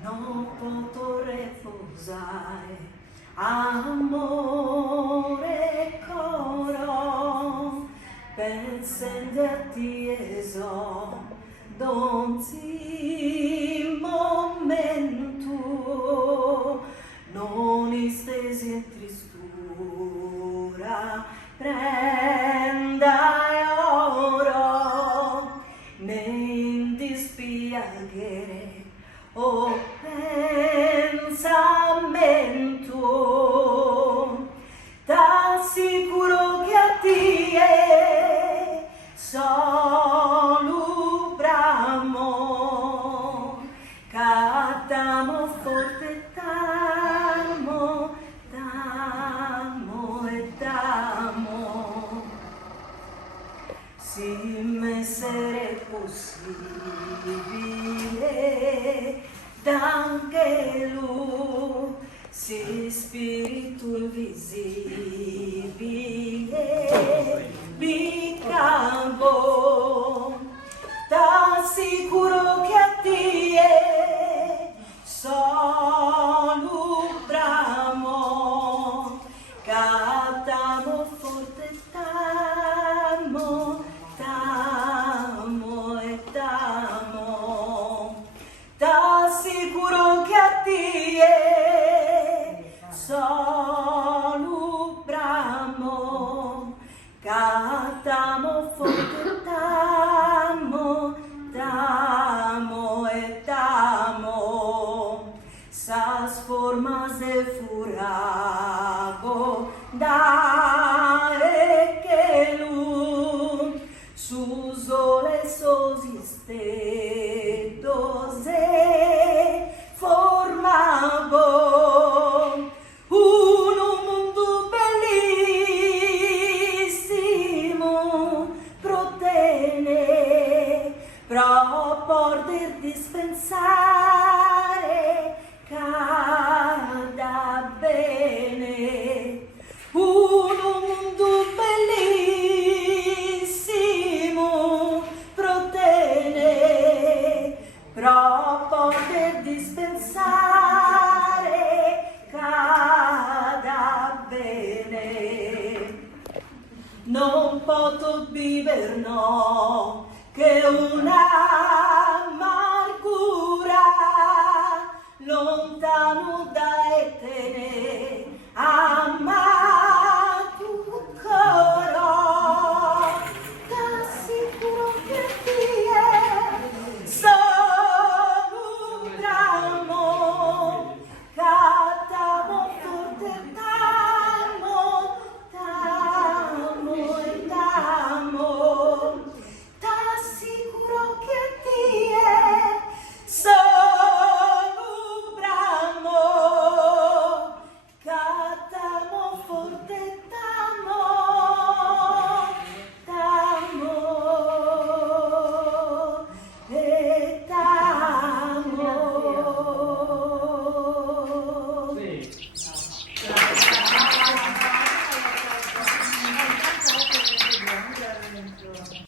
Non posso reposare, amore coro, pensarti eso, donzi momento, non istesi in tristura, prenda oro, ne dispiacere, o pensamento, t'assicuro che a te solo bramo, cantamo forte t'amo, t'amo e t'amo. Se m'essere possibile d'angelo, se spirito invisibile mi campo, t'assicuro che a te solo bramo, cantamo forte t'amo, t'amo e t'amo, t'assicuro che a te solo bramo, cantamo forte t'amo, t'amo e t'amo, sas formas de furago da e che lu su sole sosisteto se formavo un mondo bellissimo protene pro poter dispensare cada bene un mondo bellissimo protene pro poter dispensare cada bene. Non posso vivere no che una amargura lontano da te amato coro, t'assicuro che ti è solo un ramo, cantavo forte t'amo, t'amo e t'amo, t'assicuro che ti è solo un bramo, cantamo forte t'amo, t'amo e t'amo. Sì.